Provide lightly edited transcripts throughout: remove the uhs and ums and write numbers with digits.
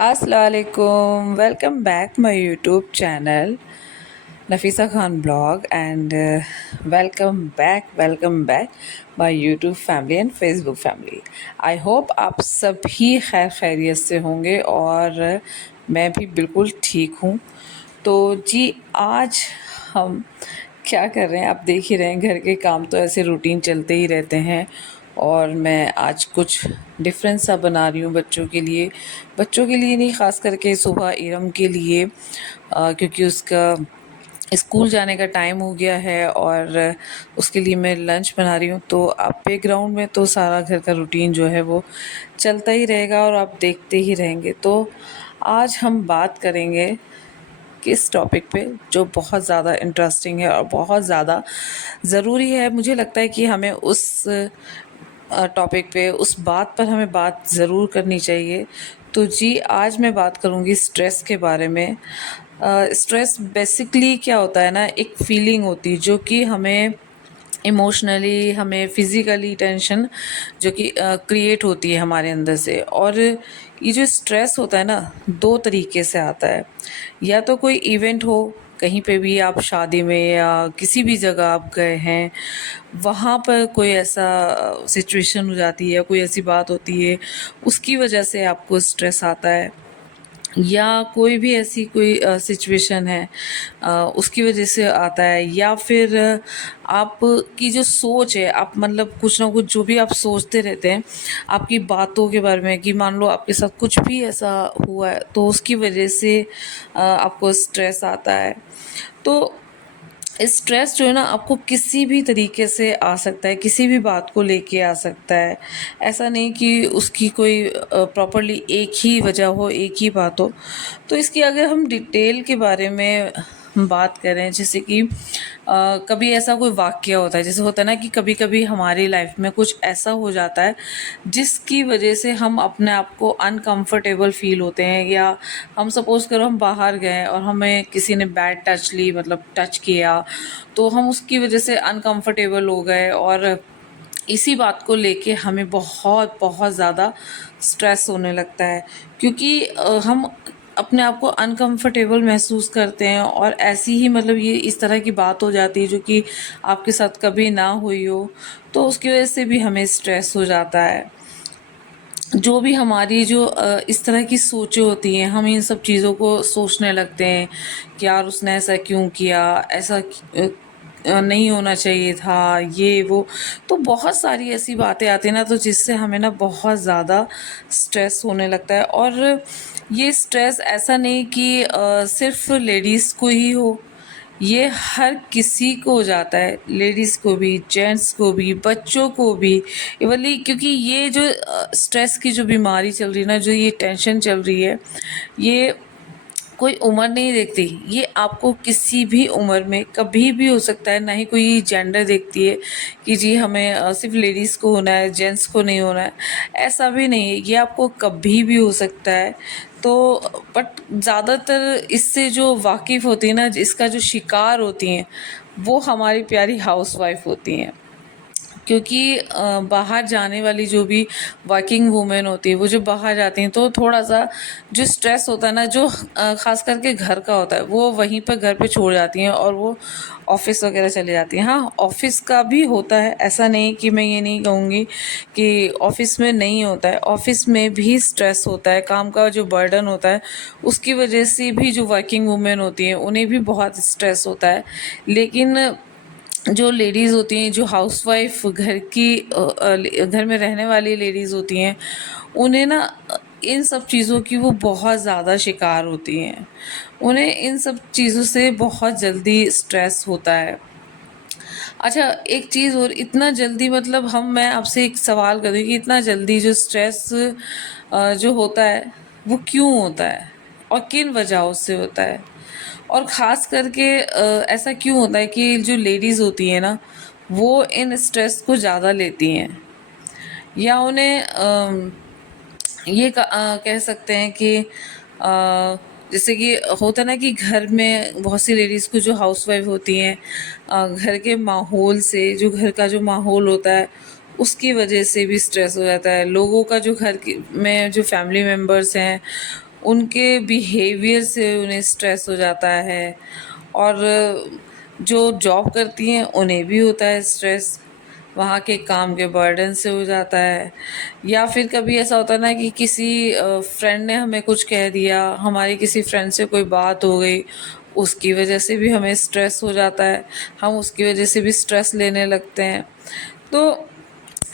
अस्सलाम वालेकुम, welcome back my YouTube channel Nafisa Khan blog and welcome back my YouTube family and Facebook family. I hope आप सभी खैर खैरियत से होंगे और मैं भी बिल्कुल ठीक हूँ। तो जी आज हम क्या कर रहे हैं आप देख ही रहे हैं, घर के काम तो ऐसे रूटीन चलते ही रहते हैं। और मैं आज कुछ डिफरेंट सा बना रही हूँ बच्चों के लिए नहीं, ख़ास करके सुबह इरम के लिए, क्योंकि उसका स्कूल जाने का टाइम हो गया है और उसके लिए मैं लंच बना रही हूँ। तो आप बैकग्राउंड में तो सारा घर का रूटीन जो है वो चलता ही रहेगा और आप देखते ही रहेंगे। तो आज हम बात करेंगे किस टॉपिक पे जो बहुत ज़्यादा इंटरेस्टिंग है और बहुत ज़्यादा ज़रूरी है। मुझे लगता है कि हमें उस टॉपिक पे, उस बात पर हमें बात ज़रूर करनी चाहिए। तो जी आज मैं बात करूँगी स्ट्रेस के बारे में। स्ट्रेस बेसिकली क्या होता है ना, एक फीलिंग होती है जो कि हमें इमोशनली, हमें फिज़िकली टेंशन जो कि क्रिएट होती है हमारे अंदर से। और ये जो स्ट्रेस होता है ना, दो तरीके से आता है। या तो कोई इवेंट हो, कहीं पे भी आप शादी में या किसी भी जगह आप गए हैं, वहाँ पर कोई ऐसा सिचुएशन हो जाती है, कोई ऐसी बात होती है, उसकी वजह से आपको स्ट्रेस आता है। या कोई भी ऐसी कोई सिचुएशन है, उसकी वजह से आता है। या फिर आपकी जो सोच है, आप मतलब कुछ ना कुछ जो भी आप सोचते रहते हैं आपकी बातों के बारे में, कि मान लो आपके साथ कुछ भी ऐसा हुआ है तो उसकी वजह से आपको स्ट्रेस आता है। तो स्ट्रेस जो है ना, आपको किसी भी तरीके से आ सकता है, किसी भी बात को लेके आ सकता है। ऐसा नहीं कि उसकी कोई प्रॉपरली एक ही वजह हो, एक ही बात हो। तो इसकी अगर हम डिटेल के बारे में बात करें, जैसे कि कभी ऐसा कोई वाक़या होता है, जैसे होता है ना कि कभी कभी हमारी लाइफ में कुछ ऐसा हो जाता है जिसकी वजह से हम अपने आप को अनकंफर्टेबल फील होते हैं। या हम सपोज़ करो हम बाहर गए और हमें किसी ने बैड टच ली, मतलब टच किया, तो हम उसकी वजह से अनकंफर्टेबल हो गए और इसी बात को लेके हमें बहुत बहुत ज़्यादा स्ट्रेस होने लगता है। क्योंकि हम अपने आप को अनकंफर्टेबल महसूस करते हैं और ऐसी ही, मतलब ये इस तरह की बात हो जाती है जो कि आपके साथ कभी ना हुई हो, तो उसकी वजह से भी हमें स्ट्रेस हो जाता है। जो भी हमारी जो इस तरह की सोचें होती हैं, हम इन सब चीज़ों को सोचने लगते हैं कि यार उसने ऐसा क्यों किया, ऐसा नहीं होना चाहिए था, ये वो। तो बहुत सारी ऐसी बातें आती हैं ना, तो जिससे हमें ना बहुत ज़्यादा स्ट्रेस होने लगता है। और ये स्ट्रेस ऐसा नहीं कि सिर्फ लेडीज़ को ही हो, ये हर किसी को हो जाता है, लेडीज़ को भी, जेंट्स को भी, बच्चों को भी। इवनली क्योंकि ये जो स्ट्रेस की जो बीमारी चल रही है ना, जो ये टेंशन चल रही है, ये कोई उम्र नहीं देखती। ये आपको किसी भी उम्र में कभी भी हो सकता है। ना ही कोई जेंडर देखती है कि जी हमें सिर्फ लेडीज़ को होना है, जेंट्स को नहीं होना है। ऐसा भी नहीं है, ये आपको कभी भी हो सकता है। तो बट ज़्यादातर इससे जो वाकिफ़ होती है ना, इसका जो शिकार होती हैं, वो हमारी प्यारी हाउसवाइफ होती हैं। क्योंकि बाहर जाने वाली जो भी वर्किंग वूमेन होती है, वो जो बाहर जाती हैं, तो थोड़ा-सा जो स्ट्रेस होता है ना, जो ख़ास करके घर का होता है, वो वहीं पर घर पे छोड़ जाती हैं और वो ऑफ़िस वग़ैरह चली जाती हैं। हाँ, ऑफ़िस का भी होता है, ऐसा नहीं कि मैं ये नहीं कहूँगी कि ऑफ़िस में नहीं होता है। ऑफ़िस में भी स्ट्रेस होता है, काम का जो बर्डन होता है, उसकी वजह से भी जो वर्किंग वूमेन होती हैं, उन्हें भी बहुत स्ट्रेस होता है। लेकिन जो लेडीज़ होती हैं, जो हाउसवाइफ घर की घर में रहने वाली लेडीज़ होती हैं, उन्हें ना इन सब चीज़ों की वो बहुत ज़्यादा शिकार होती हैं। उन्हें इन सब चीज़ों से बहुत जल्दी स्ट्रेस होता है। अच्छा, एक चीज़ और, इतना जल्दी मतलब मैं आपसे एक सवाल कर रही हूँ कि इतना जल्दी जो स्ट्रेस जो होता है, वो क्यों होता है और किन वजहों से होता है? और ख़ास करके ऐसा क्यों होता है कि जो लेडीज़ होती हैं ना, वो इन स्ट्रेस को ज़्यादा लेती हैं? या उन्हें ये कह सकते हैं कि जैसे कि होता है ना कि घर में बहुत सी लेडीज़ को, जो हाउसवाइफ होती हैं, घर के माहौल से, जो घर का जो माहौल होता है, उसकी वजह से भी स्ट्रेस हो जाता है। लोगों का जो घर की में जो फैमिली मेम्बर्स हैं, उनके बिहेवियर से उन्हें स्ट्रेस हो जाता है, और जो जॉब करती हैं उन्हें भी होता है स्ट्रेस, वहाँ के काम के बर्डन से हो जाता है। या फिर कभी ऐसा होता है ना कि किसी फ्रेंड ने हमें कुछ कह दिया, हमारी किसी फ्रेंड से कोई बात हो गई, उसकी वजह से भी हमें स्ट्रेस हो जाता है, हम उसकी वजह से भी स्ट्रेस लेने लगते हैं। तो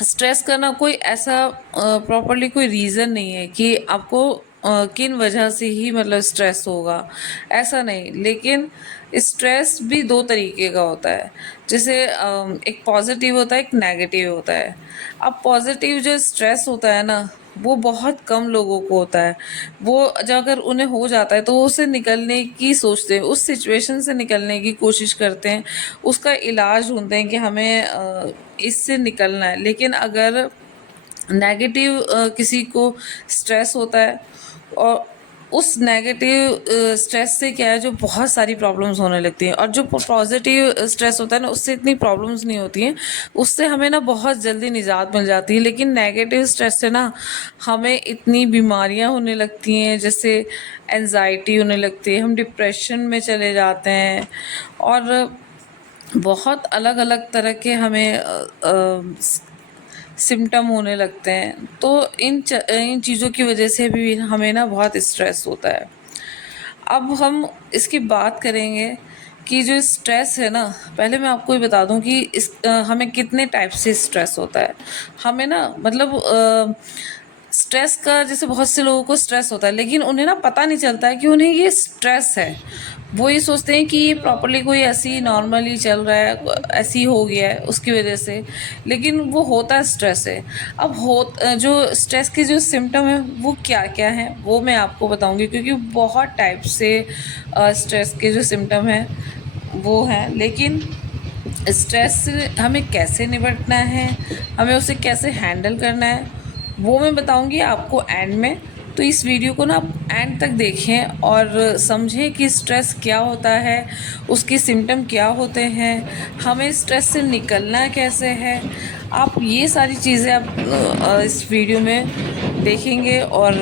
स्ट्रेस करना कोई ऐसा प्रॉपरली कोई रीज़न नहीं है कि आपको किन वजह से ही मतलब स्ट्रेस होगा, ऐसा नहीं। लेकिन स्ट्रेस भी दो तरीके का होता है, जैसे एक पॉजिटिव होता है, एक नेगेटिव होता है। अब पॉजिटिव जो स्ट्रेस होता है ना, वो बहुत कम लोगों को होता है। वो जब अगर उन्हें हो जाता है तो वो उससे निकलने की सोचते हैं, उस सिचुएशन से निकलने की कोशिश करते हैं, उसका इलाज ढूंढते हैं कि हमें इससे निकलना है। लेकिन अगर नेगेटिव किसी को स्ट्रेस होता है, और उस नेगेटिव स्ट्रेस से क्या है, जो बहुत सारी प्रॉब्लम्स होने लगती हैं। और जो पॉजिटिव स्ट्रेस होता है ना, उससे इतनी प्रॉब्लम्स नहीं होती हैं, उससे हमें ना बहुत जल्दी निजात मिल जाती है। लेकिन नेगेटिव स्ट्रेस से ना हमें इतनी बीमारियां होने लगती हैं, जैसे एनजाइटी होने लगती है, हम डिप्रेशन में चले जाते हैं, और बहुत अलग अलग तरह के हमें सिम्टम होने लगते हैं। तो इन चीज़ों की वजह से भी हमें ना बहुत स्ट्रेस होता है। अब हम इसकी बात करेंगे कि जो स्ट्रेस है ना, पहले मैं आपको ये बता दूं कि हमें कितने टाइप से स्ट्रेस होता है। हमें ना मतलब स्ट्रेस का, जैसे बहुत से लोगों को स्ट्रेस होता है लेकिन उन्हें ना पता नहीं चलता है कि उन्हें ये स्ट्रेस है। वो ये सोचते हैं कि ये प्रॉपर्ली कोई ऐसी नॉर्मली चल रहा है, ऐसी हो गया है उसकी वजह से, लेकिन वो होता स्ट्रेस है। अब जो स्ट्रेस के जो सिम्टम है वो क्या क्या है, वो मैं आपको बताऊंगी, क्योंकि बहुत टाइप से स्ट्रेस के जो सिम्टम हैं वो हैं। लेकिन स्ट्रेस से हमें कैसे निपटना है, हमें उसे कैसे हैंडल करना है, वो मैं बताऊंगी आपको एंड में। तो इस वीडियो को ना आप एंड तक देखें और समझें कि स्ट्रेस क्या होता है, उसके सिम्टम क्या होते हैं, हमें स्ट्रेस से निकलना कैसे है। आप ये सारी चीज़ें आप इस वीडियो में देखेंगे, और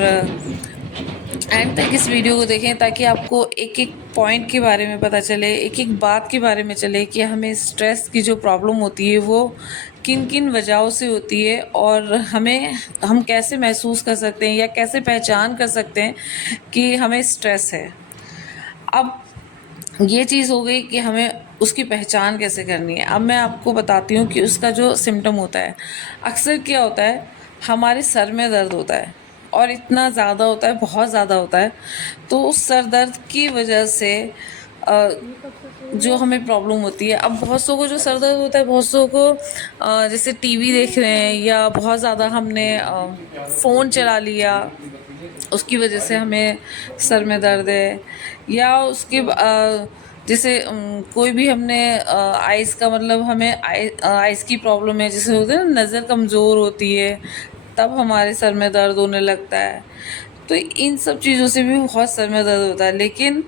एंड तक इस वीडियो को देखें ताकि आपको एक एक पॉइंट के बारे में पता चले, एक एक बात के बारे में चले कि हमें स्ट्रेस की जो प्रॉब्लम होती है वो किन किन वजहों से होती है, और हम कैसे महसूस कर सकते हैं या कैसे पहचान कर सकते हैं कि हमें स्ट्रेस है। अब ये चीज़ हो गई कि हमें उसकी पहचान कैसे करनी है। अब मैं आपको बताती हूँ कि उसका जो सिम्टम होता है, अक्सर क्या होता है, हमारे सर में दर्द होता है, और इतना ज़्यादा होता है, बहुत ज़्यादा होता है। तो उस सर दर्द की वजह से अ, जो हमें प्रॉब्लम होती है। अब बहुत सौ को जो सर दर्द होता है, बहुत सौ को जैसे टीवी देख रहे हैं, या बहुत ज़्यादा हमने फ़ोन चला लिया, उसकी वजह से हमें सर में दर्द है। या उसके जैसे कोई भी हमने आइज़ का मतलब हमें आइज़ की प्रॉब्लम है, जैसे होता है ना, नज़र कमज़ोर होती है, तब हमारे सर में दर्द होने लगता है। तो इन सब चीज़ों से भी बहुत सर में दर्द होता है। लेकिन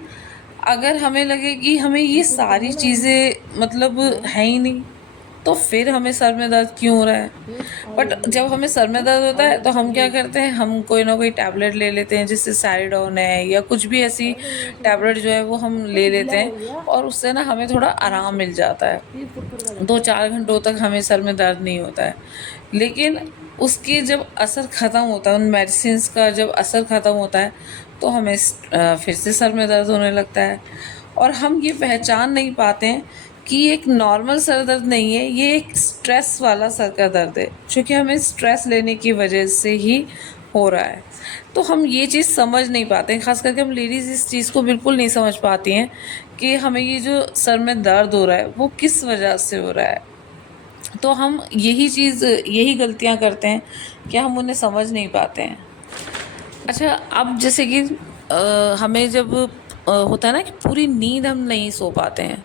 अगर हमें लगे कि हमें ये सारी चीज़ें मतलब है ही नहीं, तो फिर हमें सर में दर्द क्यों हो रहा है। बट जब हमें सर में दर्द होता है तो हम क्या करते हैं, हम कोई ना कोई टैबलेट ले लेते हैं, जैसे सैरिडोन है या कुछ भी ऐसी टैबलेट जो है वो हम ले लेते हैं, और उससे ना हमें थोड़ा आराम मिल जाता है। 2-4 घंटों तक हमें सर में दर्द नहीं होता है। लेकिन उसकी जब असर ख़त्म होता है, उन मेडिसिन का जब असर ख़त्म होता है, तो हमें फिर से सर में दर्द होने लगता है। और हम ये पहचान नहीं पाते हैं कि ये एक नॉर्मल सर दर्द नहीं है, ये एक स्ट्रेस वाला सर का दर्द है, क्योंकि हमें स्ट्रेस लेने की वजह से ही हो रहा है। तो हम ये चीज़ समझ नहीं पाते हैं, ख़ास करके हम लेडीज़ इस चीज़ को बिल्कुल नहीं समझ पाती हैं कि हमें ये जो सर में दर्द हो रहा है वो किस वजह से हो रहा है। तो हम यही गलतियाँ करते हैं कि हम उन्हें समझ नहीं पाते हैं। अच्छा, अब जैसे कि हमें जब होता है ना कि पूरी नींद हम नहीं सो पाते हैं,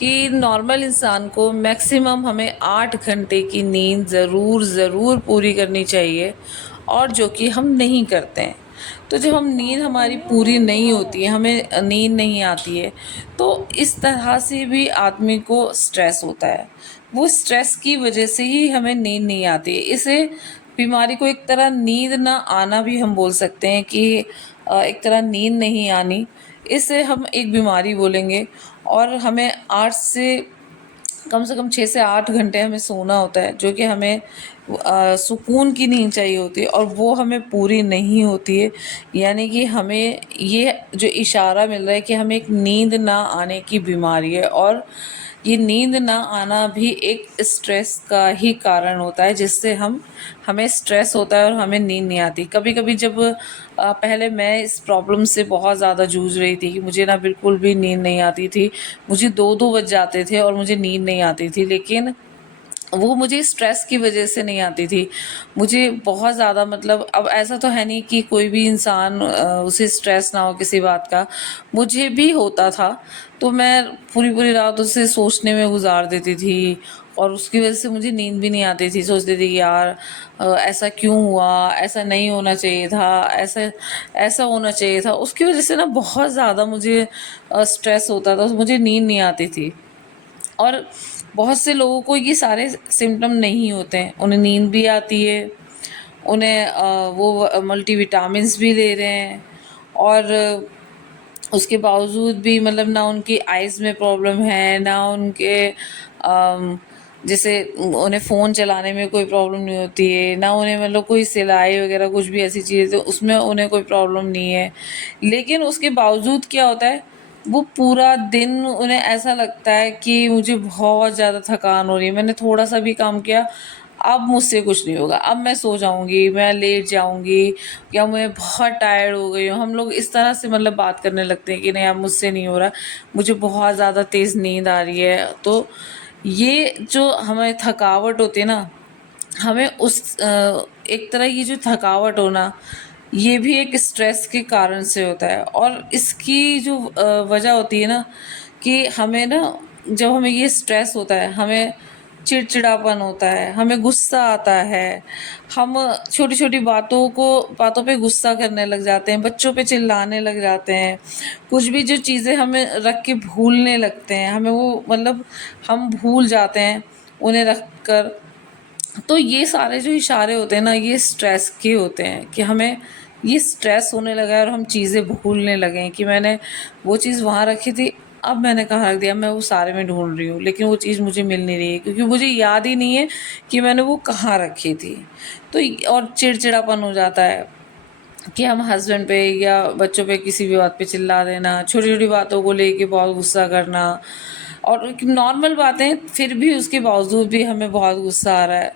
कि नॉर्मल इंसान को मैक्सिमम हमें 8 घंटे की नींद ज़रूर पूरी करनी चाहिए, और जो कि हम नहीं करते हैं। तो जब हम नींद हमारी पूरी नहीं होती है, हमें नींद नहीं आती है, तो इस तरह से भी आदमी को स्ट्रेस होता है। वो स्ट्रेस की वजह से ही हमें नींद नहीं आती है। इसे बीमारी को एक तरह नींद ना आना भी हम बोल सकते हैं, कि एक तरह नींद नहीं आनी, इसे हम एक बीमारी बोलेंगे। और हमें 8 से कम 6 से 8 घंटे हमें सोना होता है, जो कि हमें सुकून की नींद चाहिए होती है, और वो हमें पूरी नहीं होती है। यानी कि हमें ये जो इशारा मिल रहा है कि हमें एक नींद ना आने की बीमारी है, और ये नींद ना आना भी एक स्ट्रेस का ही कारण होता है, जिससे हमें स्ट्रेस होता है और हमें नींद नहीं आती। कभी-कभी जब पहले मैं इस प्रॉब्लम से बहुत ज़्यादा जूझ रही थी कि मुझे ना बिल्कुल भी नींद नहीं आती थी। मुझे 2-2 बज जाते थे और मुझे नींद नहीं आती थी, लेकिन वो मुझे स्ट्रेस की वजह से नहीं आती थी। मुझे बहुत ज़्यादा, मतलब अब ऐसा तो है नहीं कि कोई भी इंसान उसे स्ट्रेस ना हो किसी बात का। मुझे भी होता था, तो मैं पूरी-पूरी रात उसे सोचने में गुज़ार देती थी, और उसकी वजह से मुझे नींद भी नहीं आती थी। सोचती थी कि यार ऐसा क्यों हुआ? ऐसा नहीं होना चाहिए था, ऐसा ऐसा होना चाहिए था। उसकी वजह से ना बहुत ज़्यादा मुझे स्ट्रेस होता था, मुझे नींद नहीं आती थी। और बहुत से लोगों को ये सारे सिम्पटम नहीं होते हैं, उन्हें नींद भी आती है, उन्हें वो मल्टीविटामिन्स भी ले रहे हैं, और उसके बावजूद भी मतलब ना उनकी आइज़ में प्रॉब्लम है, ना उनके जैसे उन्हें फ़ोन चलाने में कोई प्रॉब्लम नहीं होती है, ना उन्हें मतलब कोई सिलाई वगैरह कुछ भी ऐसी चीज़ तो उसमें उन्हें कोई प्रॉब्लम नहीं है। लेकिन उसके बावजूद क्या होता है, वो पूरा दिन उन्हें ऐसा लगता है कि मुझे बहुत ज़्यादा थकान हो रही है, मैंने थोड़ा-सा भी काम किया, अब मुझसे कुछ नहीं होगा, अब मैं सो जाऊँगी, मैं लेट जाऊँगी, या मैं बहुत टायर्ड हो गई हूँ। हम लोग इस तरह से मतलब बात करने लगते हैं कि नहीं, अब मुझसे नहीं हो रहा, मुझे बहुत ज़्यादा तेज़ नींद आ रही है। तो ये जो हमें थकावट होती है ना, हमें एक तरह की जो थकावट होना, ये भी एक स्ट्रेस के कारण से होता है। और इसकी जो वजह होती है ना, कि हमें ना, जब हमें ये स्ट्रेस होता है, हमें चिड़चिड़ापन होता है, हमें गुस्सा आता है, हम छोटी-छोटी बातों पे गुस्सा करने लग जाते हैं, बच्चों पे चिल्लाने लग जाते हैं, कुछ भी जो चीज़ें हमें रख के भूलने लगते हैं, हमें वो मतलब हम भूल जाते हैं उन्हें रख कर। तो ये सारे जो इशारे होते हैं ना, ये स्ट्रेस के होते हैं कि हमें ये स्ट्रेस होने लगा है और हम चीज़ें भूलने लगे हैं कि मैंने वो चीज़ वहाँ रखी थी, अब मैंने कहाँ रख दिया, मैं वो सारे में ढूंढ रही हूँ, लेकिन वो चीज़ मुझे मिल नहीं रही है, क्योंकि मुझे याद ही नहीं है कि मैंने वो कहाँ रखी थी। तो और चिड़चिड़ापन हो जाता है कि हम हस्बैंड पे या बच्चों पे किसी भी बात पे चिल्ला देना, छोटी-छोटी बातों को लेके बहुत गुस्सा करना, और नॉर्मल बातें फिर भी उसके बावजूद भी हमें बहुत गुस्सा आ रहा है।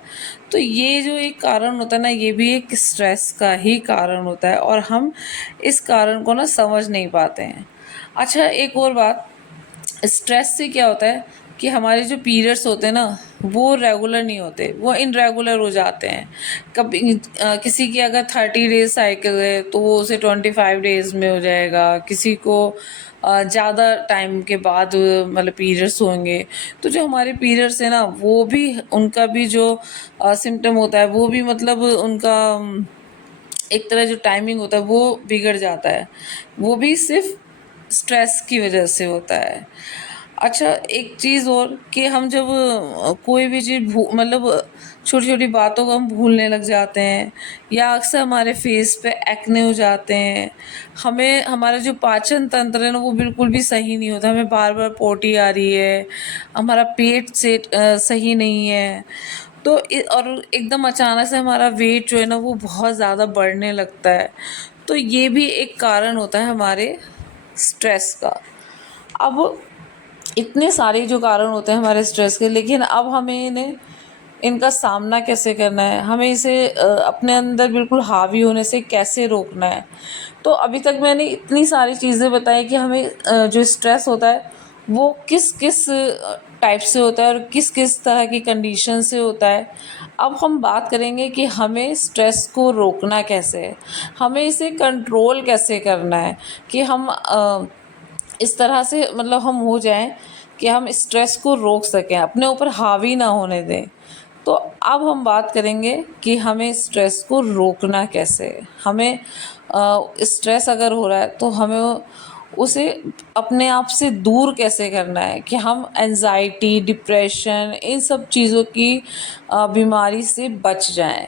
तो ये जो एक कारण होता है ना, ये भी एक स्ट्रेस का ही कारण होता है, और हम इस कारण को ना समझ नहीं पाते हैं। अच्छा, एक और बात, स्ट्रेस से क्या होता है कि हमारे जो पीरियड्स होते हैं ना, वो रेगुलर नहीं होते, वो इनरेगुलर हो जाते हैं। कभी किसी की अगर 30 डेज साइकिल है, तो वो उसे 25 डेज में हो जाएगा। किसी को ज़्यादा टाइम के बाद मतलब पीरियड्स होंगे। तो जो हमारे पीरियड्स हैं ना, वो भी, उनका भी जो सिम्पटम होता है, वो भी मतलब उनका एक तरह जो टाइमिंग होता है वो बिगड़ जाता है। वो भी सिर्फ़ स्ट्रेस की वजह से होता है। अच्छा, एक चीज़ और, कि हम जब कोई भी चीज़ मतलब छोटी-छोटी बातों को हम भूलने लग जाते हैं, या अक्सर हमारे फेस पे एक्ने हो जाते हैं। हमें हमारा जो पाचन तंत्र है ना, वो बिल्कुल भी सही नहीं होता, हमें बार-बार पोटी आ रही है, हमारा पेट सही नहीं है। तो और एकदम अचानक से हमारा वेट जो है ना, वो बहुत ज़्यादा बढ़ने लगता है। तो ये भी एक कारण होता है हमारे स्ट्रेस का। अब इतने सारे जो कारण होते हैं हमारे स्ट्रेस के, लेकिन अब हमें इन्हें इनका सामना कैसे करना है, हमें इसे अपने अंदर बिल्कुल हावी होने से कैसे रोकना है। तो अभी तक मैंने इतनी सारी चीज़ें बताई कि हमें जो स्ट्रेस होता है, वो किस किस टाइप से होता है और किस किस तरह की कंडीशन से होता है। अब हम बात करेंगे कि हमें स्ट्रेस को रोकना कैसे है, हमें इसे कंट्रोल कैसे करना है, कि हम इस तरह से मतलब हम हो जाएं कि हम स्ट्रेस को रोक सकें, अपने ऊपर हावी ना होने दें। तो अब हम बात करेंगे कि हमें स्ट्रेस को रोकना कैसे है। हमें स्ट्रेस अगर हो रहा है, तो हमें उसे अपने आप से दूर कैसे करना है, कि हम एंजाइटी, डिप्रेशन, इन सब चीज़ों की बीमारी से बच जाएं।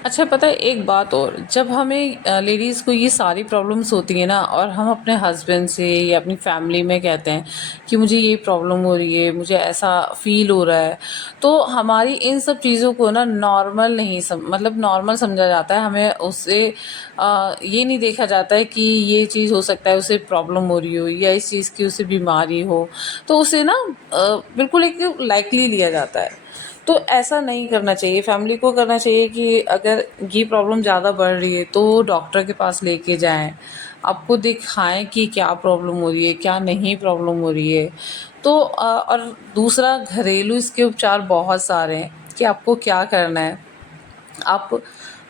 अच्छा, पता है एक बात और, जब हमें लेडीज़ को ये सारी प्रॉब्लम्स होती है ना, और हम अपने हस्बैंड से या अपनी फैमिली में कहते हैं कि मुझे ये प्रॉब्लम हो रही है, मुझे ऐसा फ़ील हो रहा है, तो हमारी इन सब चीज़ों को ना नॉर्मल नहीं मतलब नॉर्मल समझा जाता है। हमें उससे ये नहीं देखा जाता है कि ये चीज़ हो सकता है उसे प्रॉब्लम हो रही हो, या इस चीज़ की उसे बीमारी हो, तो उसे ना बिल्कुल एक लाइटली लिया जाता है। तो ऐसा नहीं करना चाहिए। फैमिली को करना चाहिए कि अगर ये प्रॉब्लम ज़्यादा बढ़ रही है तो डॉक्टर के पास लेके जाएं, आपको दिखाएं कि क्या प्रॉब्लम हो रही है, क्या नहीं प्रॉब्लम हो रही है। तो और दूसरा, घरेलू इसके उपचार बहुत सारे हैं कि आपको क्या करना है। आप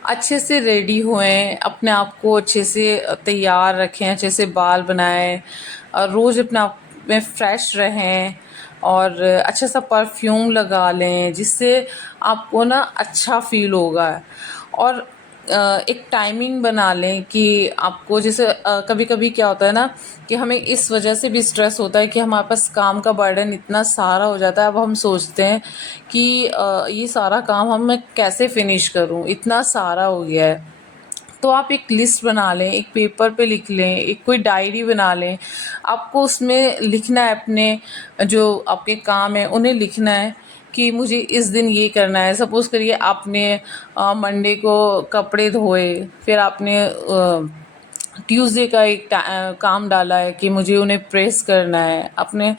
अच्छे से रेडी होएं, अपने आप को अच्छे से तैयार रखें, अच्छे से बाल बनाएं, रोज़ अपने आप में फ्रेश रहें, और अच्छा सा परफ्यूम लगा लें जिससे आपको ना अच्छा फील होगा। और एक टाइमिंग बना लें कि आपको जैसे कभी कभी क्या होता है ना कि हमें इस वजह से भी स्ट्रेस होता है कि हमारे पास काम का बर्डन इतना सारा हो जाता है। अब हम सोचते हैं कि ये सारा काम हम मैं कैसे फिनिश करूं, इतना सारा हो गया है। तो आप एक लिस्ट बना लें, एक पेपर पे लिख लें, एक कोई डायरी बना लें। आपको उसमें लिखना है अपने जो आपके काम है उन्हें लिखना है कि मुझे इस दिन ये करना है। सपोज़ करिए आपने मंडे को कपड़े धोए, फिर आपने ट्यूसडे का एक काम डाला है कि मुझे उन्हें प्रेस करना है। अपने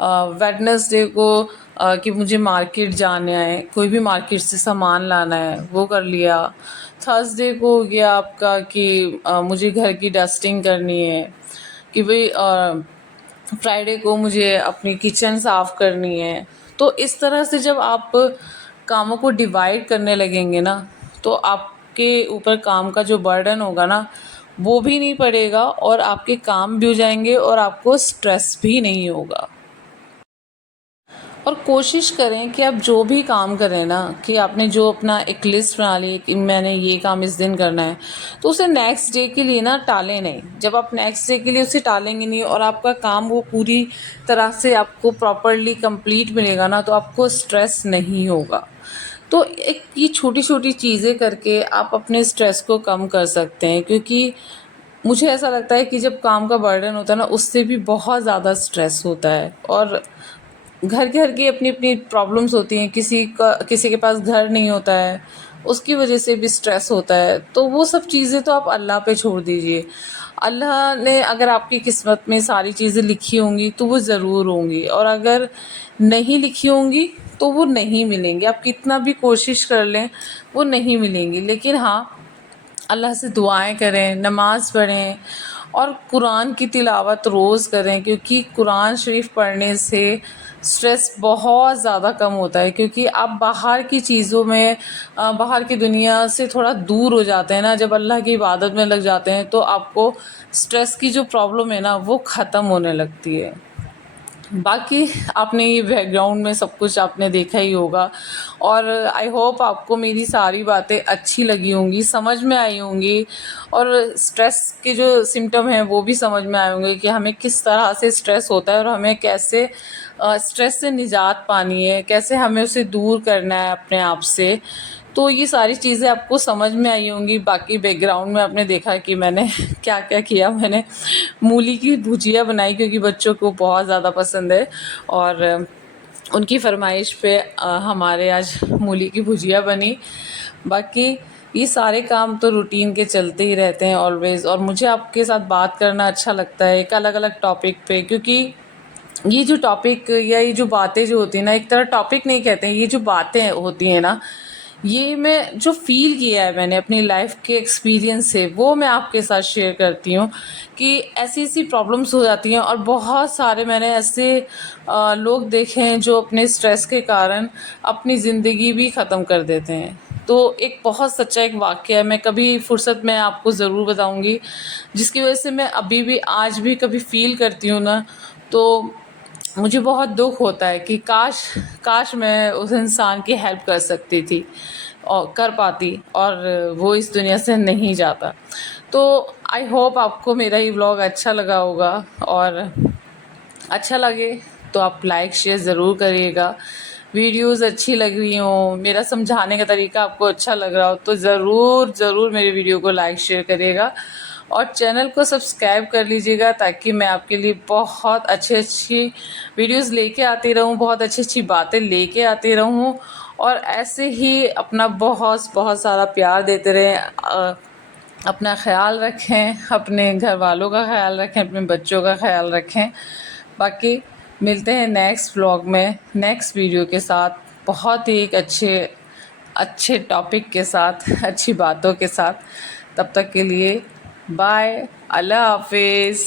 वेडनेसडे को कि मुझे मार्केट जाना है, कोई भी मार्केट से सामान लाना है, वो कर लिया। थर्सडे को हो गया आपका कि मुझे घर की डस्टिंग करनी है, कि भाई फ्राइडे को मुझे अपनी किचन साफ़ करनी है। तो इस तरह से जब आप कामों को डिवाइड करने लगेंगे ना, तो आपके ऊपर काम का जो बर्डन होगा ना वो भी नहीं पड़ेगा, और आपके काम भी हो जाएंगे, और आपको स्ट्रेस भी नहीं होगा। और कोशिश करें कि आप जो भी काम करें ना, कि आपने जो अपना एक लिस्ट बना ली कि मैंने ये काम इस दिन करना है, तो उसे नेक्स्ट डे के लिए ना टालें नहीं। जब आप नेक्स्ट डे के लिए उसे टालेंगे नहीं और आपका काम वो पूरी तरह से आपको प्रॉपरली कंप्लीट मिलेगा ना, तो आपको स्ट्रेस नहीं होगा। तो एक ये छोटी छोटी चीज़ें करके आप अपने स्ट्रेस को कम कर सकते हैं, क्योंकि मुझे ऐसा लगता है कि जब काम का बर्डन होता है ना, उससे भी बहुत ज़्यादा स्ट्रेस होता है। और घर घर की अपनी अपनी प्रॉब्लम्स होती हैं, किसी के पास घर नहीं होता है, उसकी वजह से भी स्ट्रेस होता है। तो वो सब चीज़ें तो आप अल्लाह पे छोड़ दीजिए। अल्लाह ने अगर आपकी किस्मत में सारी चीज़ें लिखी होंगी तो वो ज़रूर होंगी, और अगर नहीं लिखी होंगी तो वो नहीं मिलेंगी। आप कितना भी कोशिश कर लें वो नहीं मिलेंगी। लेकिन हाँ, अल्लाह से दुआएं करें, नमाज़ पढ़ें, और कुरान की तिलावत रोज़ करें, क्योंकि कुरान शरीफ पढ़ने से स्ट्रेस बहुत ज़्यादा कम होता है। क्योंकि आप बाहर की चीज़ों में बाहर की दुनिया से थोड़ा दूर हो जाते हैं ना, जब अल्लाह की इबादत में लग जाते हैं, तो आपको स्ट्रेस की जो प्रॉब्लम है ना वो ख़त्म होने लगती है। बाकी आपने ये बैकग्राउंड में सब कुछ आपने देखा ही होगा, और आई होप आपको मेरी सारी बातें अच्छी लगी होंगी, समझ में आई होंगी, और स्ट्रेस के जो सिम्टम हैं वो भी समझ में आए होंगे कि हमें किस तरह से स्ट्रेस होता है, और हमें कैसे स्ट्रेस से निजात पानी है, कैसे हमें उसे दूर करना है अपने आप से। तो ये सारी चीज़ें आपको समझ में आई होंगी। बाकी बैकग्राउंड में आपने देखा कि मैंने क्या क्या किया। मैंने मूली की भुजिया बनाई क्योंकि बच्चों को बहुत ज़्यादा पसंद है, और उनकी फरमाइश पे हमारे आज मूली की भुजिया बनी। बाकी ये सारे काम तो रूटीन के चलते ही रहते हैं ऑलवेज़, और मुझे आपके साथ बात करना अच्छा लगता है एक अलग अलग टॉपिक पे, क्योंकि ये जो टॉपिक या ये जो बातें जो होती हैं ना, एक तरह टॉपिक नहीं कहते हैं, ये जो बातें होती हैं ना, ये मैं जो फ़ील किया है मैंने अपनी लाइफ के एक्सपीरियंस से, वो मैं आपके साथ शेयर करती हूँ कि ऐसी ऐसी प्रॉब्लम्स हो जाती हैं। और बहुत सारे मैंने ऐसे लोग देखे हैं जो अपने स्ट्रेस के कारण अपनी ज़िंदगी भी ख़त्म कर देते हैं। तो एक बहुत सच्चा एक वाक़या है, मैं कभी फुर्सत में आपको ज़रूर बताऊँगी, जिसकी वजह से मैं अभी भी आज भी कभी फ़ील करती हूँ ना, तो मुझे बहुत दुख होता है कि काश काश मैं उस इंसान की हेल्प कर सकती थी और कर पाती, और वो इस दुनिया से नहीं जाता। तो आई होप आपको मेरा ये व्लॉग अच्छा लगा होगा, और अच्छा लगे तो आप लाइक शेयर ज़रूर करिएगा। वीडियोस अच्छी लग रही हों, मेरा समझाने का तरीका आपको अच्छा लग रहा हो तो ज़रूर ज़रूर मेरे वीडियो को लाइक शेयर करिएगा और चैनल को सब्सक्राइब कर लीजिएगा, ताकि मैं आपके लिए बहुत अच्छी वीडियोस लेके आती रहूं, बहुत अच्छी बातें लेके आती रहूं और ऐसे ही अपना बहुत बहुत सारा प्यार देते रहें। अपना ख्याल रखें, अपने घर वालों का ख्याल रखें, अपने बच्चों का ख्याल रखें। बाकी मिलते हैं नेक्स्ट व्लॉग में नेक्स्ट वीडियो के साथ, बहुत ही एक अच्छे अच्छे टॉपिक के साथ, अच्छी बातों के साथ। तब तक के लिए बाय, अल्लाह हाफिज़।